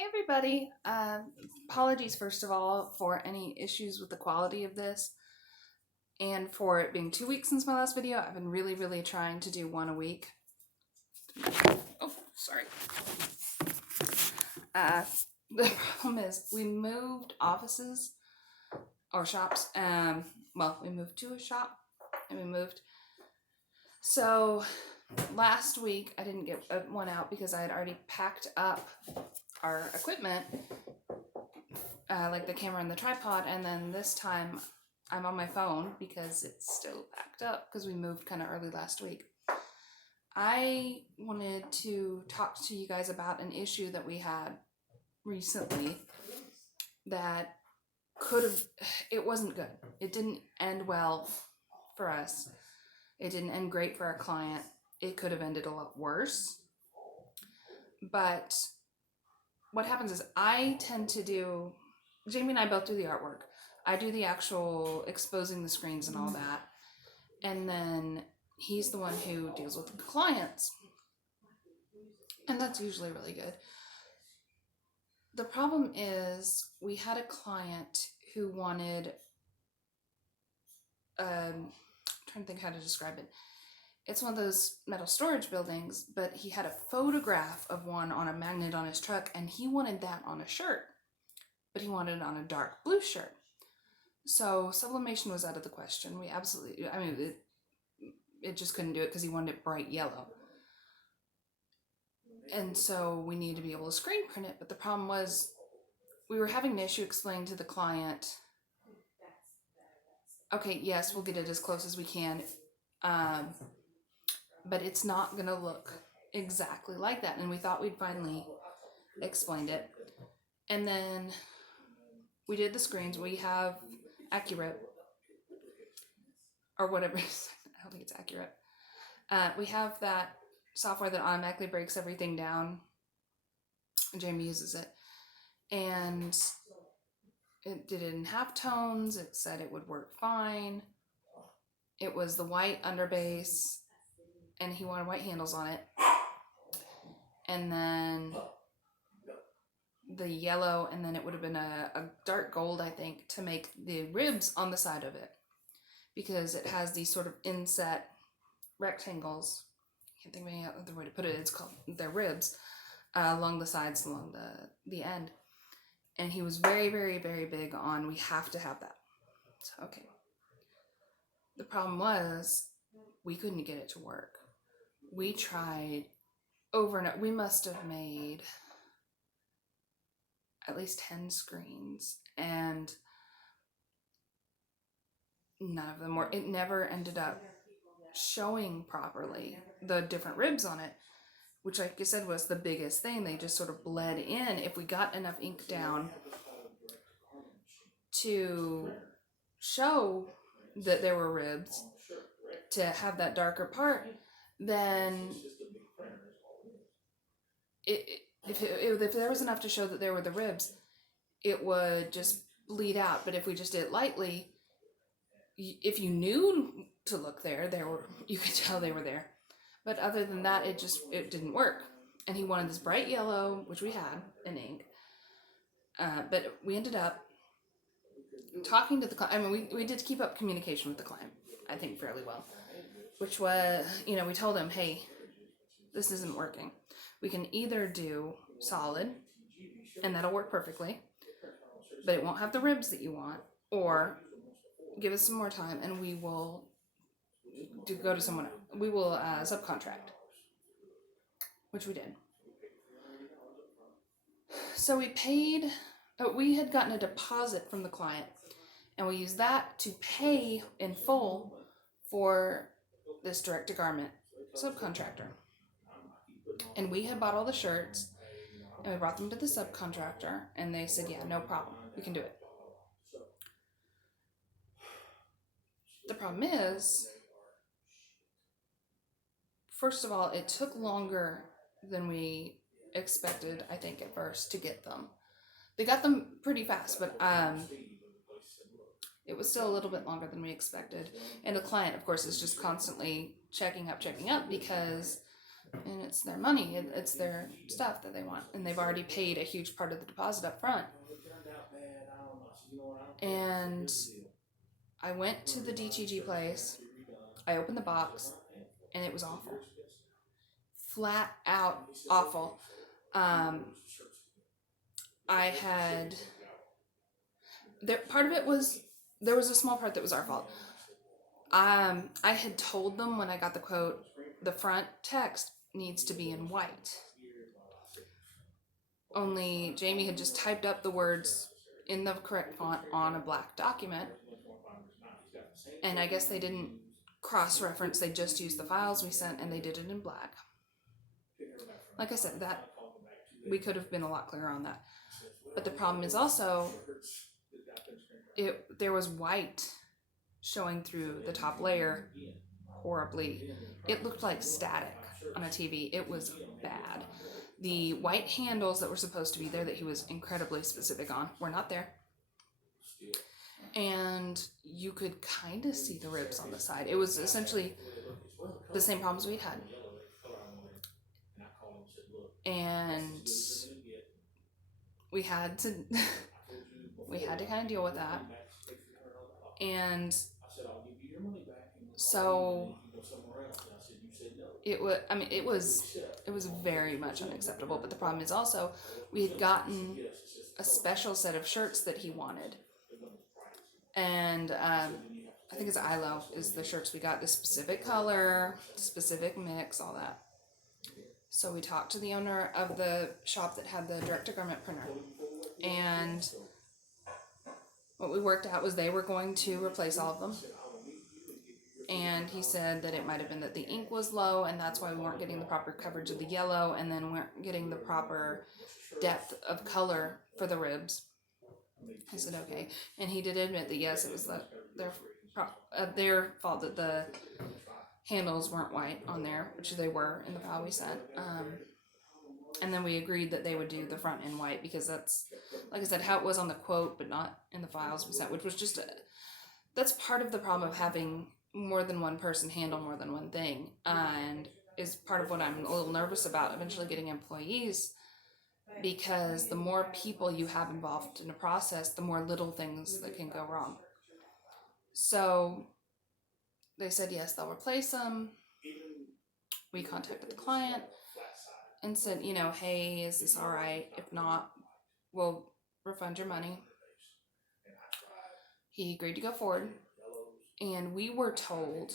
Hey everybody, apologies first of all for any issues with the quality of this and for it being 2 weeks since my last video. I've been really trying to do one a week. Oh, sorry. The problem is we moved offices or shops. Well, we moved to a shop and we moved. So last week I didn't get one out because I had already packed up our equipment, like the camera and the tripod, and then this time I'm on my phone because it's still packed up because we moved kind of early last week. I wanted to talk to you guys about an issue that we had recently that it wasn't good. It didn't end well for us. It didn't end great for our client. It could have ended a lot worse. But what happens is Jamie and I both do the artwork. I do the actual exposing the screens and all that. And then he's the one who deals with the clients. And that's usually really good. The problem is we had a client who wanted, I'm trying to think how to describe it. It's one of those metal storage buildings, but he had a photograph of one on a magnet on his truck, and he wanted that on a shirt, but he wanted it on a dark blue shirt. So sublimation was out of the question. It just couldn't do it because he wanted it bright yellow. And so we needed to be able to screen print it, but the problem was we were having an issue explaining to the client, okay, yes, we'll get it as close as we can, but it's not going to look exactly like that. And we thought we'd finally explained it. And then we did the screens. We have Accurate or whatever. I don't think it's Accurate. We have that software that automatically breaks everything down. Jamie uses it. And it did it in halftones. It said it would work fine. It was the white underbase, and he wanted white handles on it. And then the yellow, and then it would have been a dark gold, I think, to make the ribs on the side of it, because it has these sort of inset rectangles. I can't think of any other way to put it. It's called their ribs along the sides, along the end. And he was very big on, we have to have that. So, okay. The problem was we couldn't get it to work. We tried over and over. We must have made at least 10 screens, and none of them were. It never ended up showing properly the different ribs on it, which, like I said, was the biggest thing. They just sort of bled in. If we got enough ink down to show that there were ribs, to have that darker part, then if there was enough to show that there were the ribs, it would just bleed out. But if we just did it lightly, if you knew to look there, you could tell they were there. But other than that, it didn't work. And he wanted this bright yellow, which we had in ink. But we ended up talking to the client. I mean, we did keep up communication with the client, I think, fairly well. Which was, we told him, hey, this isn't working. We can either do solid, and that'll work perfectly, but it won't have the ribs that you want, or give us some more time and we will go to someone else. We will subcontract, which we did. So we had gotten a deposit from the client, and we used that to pay in full for this direct-to-garment subcontractor. And we had bought all the shirts, and we brought them to the subcontractor, and they said, yeah, no problem, we can do it. The problem is, first of all, it took longer than we expected, I think, at first to get them. They got them pretty fast, but it was still a little bit longer than we expected. And the client, of course, is just constantly checking up, because and it's their money, it's their stuff that they want, and they've already paid a huge part of the deposit up front. And I went to the DTG place, I opened the box, and it was awful. Flat out awful. I had part of it was, there was a small part that was our fault. I had told them when I got the quote, the front text needs to be in white. Only Jamie had just typed up the words in the correct font on a black document, and I guess they didn't cross-reference, they just used the files we sent and they did it in black. Like I said, that we could have been a lot clearer on that. But the problem is also, there was white showing through the top layer horribly. It looked like static on a TV. It was bad. The white handles that were supposed to be there, that he was incredibly specific on, were not there. And you could kind of see the ribs on the side. It was essentially the same problems we'd had. And we had to kind of deal with that. And so it was very much unacceptable. But the problem is also, we had gotten a special set of shirts that he wanted, and I think it's ILO is the shirts we got, the specific color, specific mix, all that. So we talked to the owner of the shop that had the direct-to-garment printer, and what we worked out was they were going to replace all of them. And he said that it might have been that the ink was low, and that's why we weren't getting the proper coverage of the yellow, and then weren't getting the proper depth of color for the ribs. I said, okay. And he did admit that, yes, it was their fault that the handles weren't white on there, which they were in the file we sent. And then we agreed that they would do the front in white, because that's, like I said, how it was on the quote, but not in the files we sent, which was just that's part of the problem of having more than one person handle more than one thing, and is part of what I'm a little nervous about eventually getting employees, because the more people you have involved in a process, the more little things that can go wrong. So they said yes, they'll replace them. We contacted the client and said, hey, is this all right? If not, we'll refund your money. He agreed to go forward, and we were told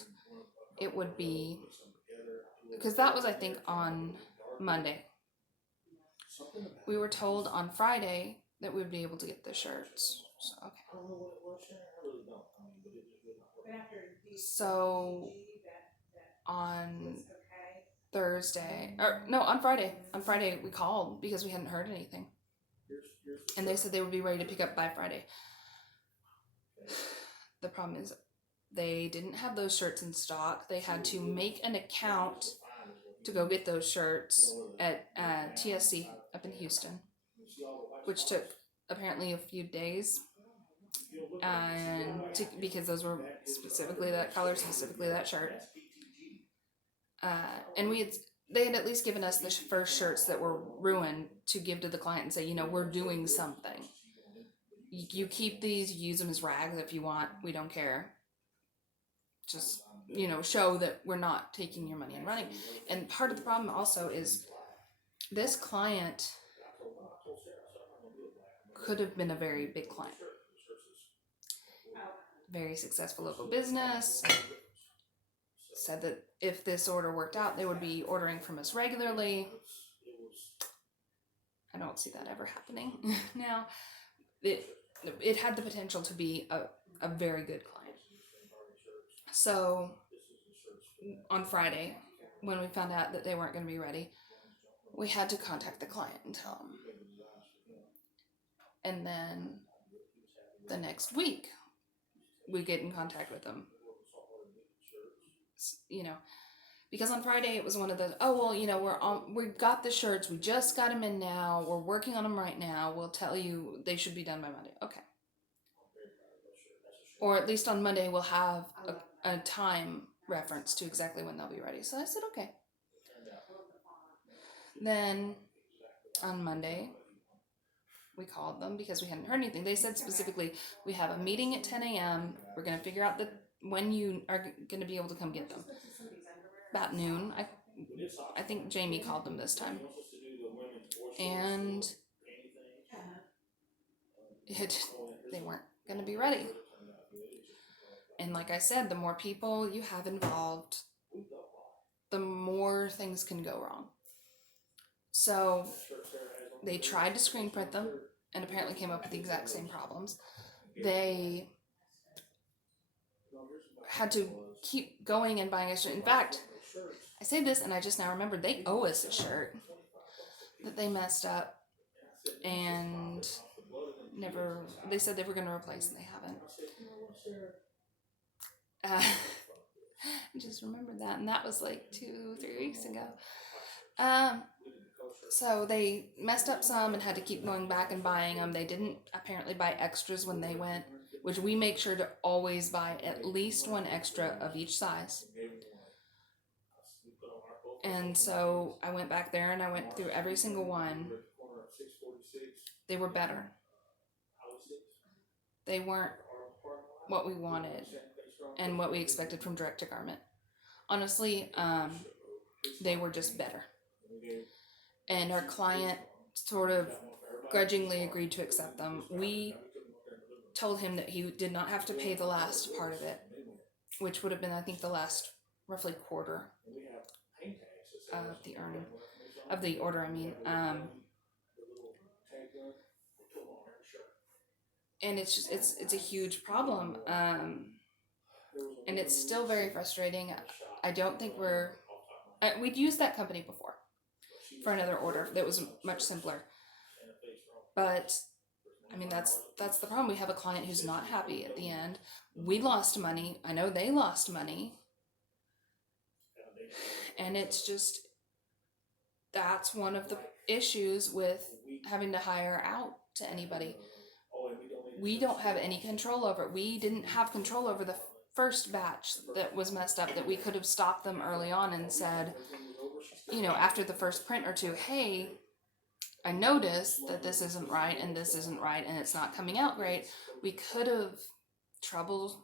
it would be, because that was, I think, on Monday. We were told on Friday that we would be able to get the shirts. So, okay. So on Friday we called because we hadn't heard anything, and they said they would be ready to pick up by Friday. The problem is they didn't have those shirts in stock. They had to make an account to go get those shirts at TSC up in Houston, which took apparently a few days, and because those were specifically that color, specifically that shirt. And they had at least given us the first shirts that were ruined to give to the client and say, we're doing something. You keep these, you use them as rags if you want, we don't care. Just, show that we're not taking your money and running. And part of the problem also is this client could have been a very big client. Very successful local business. Said that if this order worked out, they would be ordering from us regularly. I don't see that ever happening. Now, it had the potential to be a very good client. So on Friday, when we found out that they weren't going to be ready, we had to contact the client and tell them. And then the next week, we get in contact with them. Because on Friday it was one of the, we've got the shirts, we just got them in now, we're working on them right now, we'll tell you they should be done by Monday. Okay. Or at least on Monday we'll have a time reference to exactly when they'll be ready. So I said, okay. Then on Monday, we called them because we hadn't heard anything. They said specifically, we have a meeting at 10 a.m. We're going to figure out when you are going to be able to come get them. About noon, I think Jamie called them this time. And they weren't going to be ready. And like I said, the more people you have involved, the more things can go wrong. So they tried to screen print them and apparently came up with the exact same problems. They had to keep going and buying a shirt. In fact, I say this and I just now remembered they owe us a shirt that they messed up and they said they were going to replace and they haven't. I just remembered that, and that was like 2-3 weeks ago. So they messed up some and had to keep going back and buying them. They didn't apparently buy extras when they went, which we make sure to always buy at least one extra of each size. And so I went back there and I went through every single one. They were better. They weren't what we wanted and what we expected from direct to garment. Honestly, they were just better. And our client sort of grudgingly agreed to accept them. We told him that he did not have to pay the last part of it, which would have been, I think, the last roughly quarter of the order. And it's just it's a huge problem, and it's still very frustrating. I don't think we'd used that company before for another order that was much simpler, but I mean that's the problem. We have a client who's not happy at the end. We lost money. I know they lost money, and it's just that's one of the issues with having to hire out to anybody. We don't have any control over it. We didn't have control over the first batch that was messed up, that we could have stopped them early on and said, after the first print or two, hey, I noticed that this isn't right and this isn't right and it's not coming out great. We could have troubleshooted.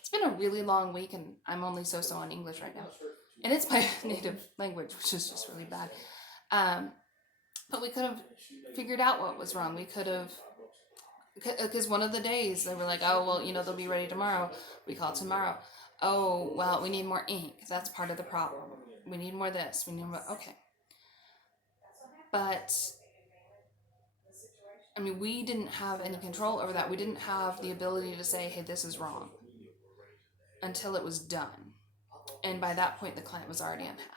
It's been a really long week and I'm only so on English right now. And it's my native language, which is just really bad. But we could have figured out what was wrong. We could have, because one of the days they were like, oh, well, they'll be ready tomorrow. We call tomorrow. Oh, well, we need more ink. That's part of the problem. We need more this. We need more, okay. But, I mean, we didn't have any control over that. We didn't have the ability to say, hey, this is wrong, until it was done. And by that point, the client was already unhappy.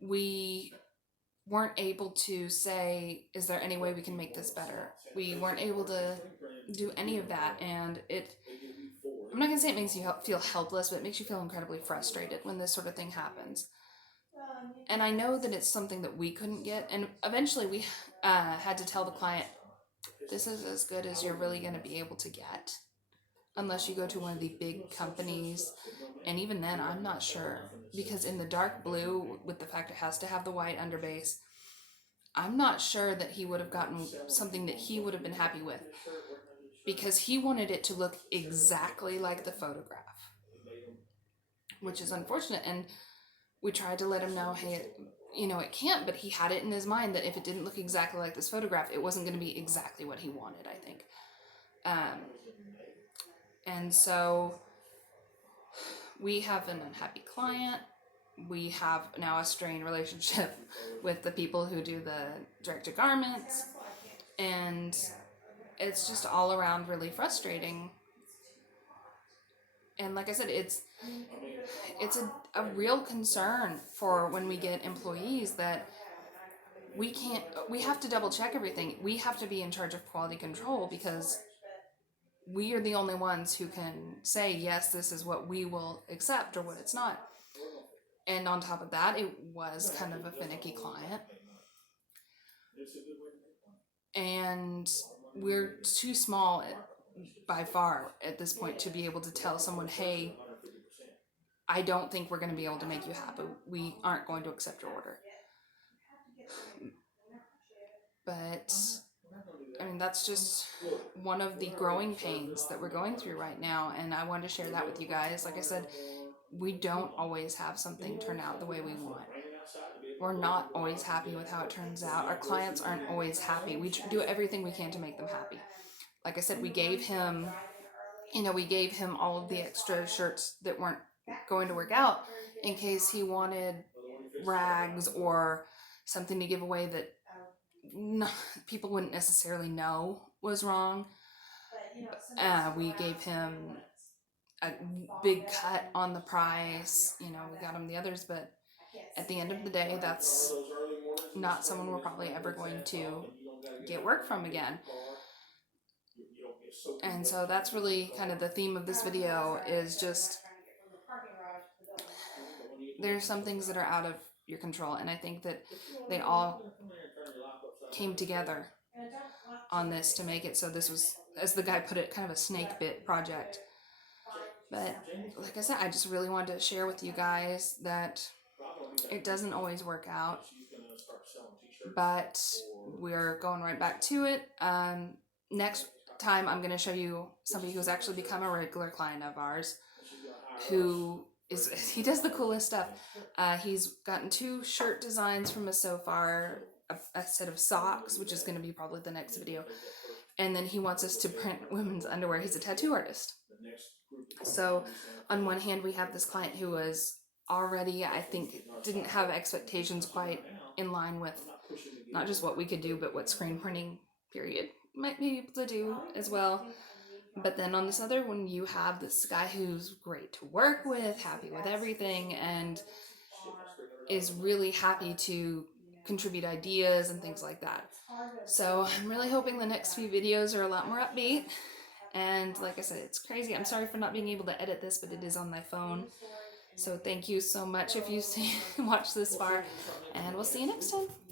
We weren't able to say, is there any way we can make this better? We weren't able to do any of that. And I'm not going to say it makes you feel helpless, but it makes you feel incredibly frustrated when this sort of thing happens. And I know that it's something that we couldn't get. And eventually we had to tell the client, this is as good as you're really going to be able to get, unless you go to one of the big companies. And even then, I'm not sure, because in the dark blue, with the fact it has to have the white underbase, I'm not sure that he would have gotten something that he would have been happy with, because he wanted it to look exactly like the photograph, which is unfortunate. And we tried to let him know, hey, it can't, but he had it in his mind that if it didn't look exactly like this photograph, it wasn't going to be exactly what he wanted, I think. And so we have an unhappy client. We have now a strained relationship with the people who do the direct-to-garments. And it's just all around really frustrating. And like I said, it's a real concern for when we get employees that we have to double check everything. We have to be in charge of quality control, because we are the only ones who can say, yes, this is what we will accept or what it's not. And on top of that, it was kind of a finicky client. And we're too small by far at this point to be able to tell someone, hey, I don't think we're going to be able to make you happy. We aren't going to accept your order. But I mean, that's just one of the growing pains that we're going through right now, and I wanted to share that with you guys. Like I said, we don't always have something turn out the way we want. We're not always happy with how it turns out. Our clients aren't always happy. We do everything we can to make them happy. Like I said, we gave him all of the extra shirts that weren't going to work out in case he wanted rags or something to give away that people wouldn't necessarily know was wrong. We gave him a big cut on the price. We got him the others, but at the end of the day, that's not someone we're probably ever going to get work from again. And so that's really kind of the theme of this video, is just there's some things that are out of your control, and I think that they all came together on this to make it so this was, as the guy put it, kind of a snake bit project. But like I said, I just really wanted to share with you guys that it doesn't always work out, but we're going right back to it. Next time I'm going to show you somebody who's actually become a regular client of ours, he does the coolest stuff. He's gotten 2 shirt designs from us so far, a set of socks, which is going to be probably the next video, and then he wants us to print women's underwear. He's a tattoo artist. So on one hand, we have this client who was already, I think, didn't have expectations quite in line with not just what we could do, but what screen printing period might be able to do as well. But then on this other one, you have this guy who's great to work with, happy with everything, and is really happy to contribute ideas and things like that. So I'm really hoping the next few videos are a lot more upbeat. And like I said, it's crazy. I'm sorry for not being able to edit this, but it is on my phone. So thank you so much if you watch this far, and we'll see you next time.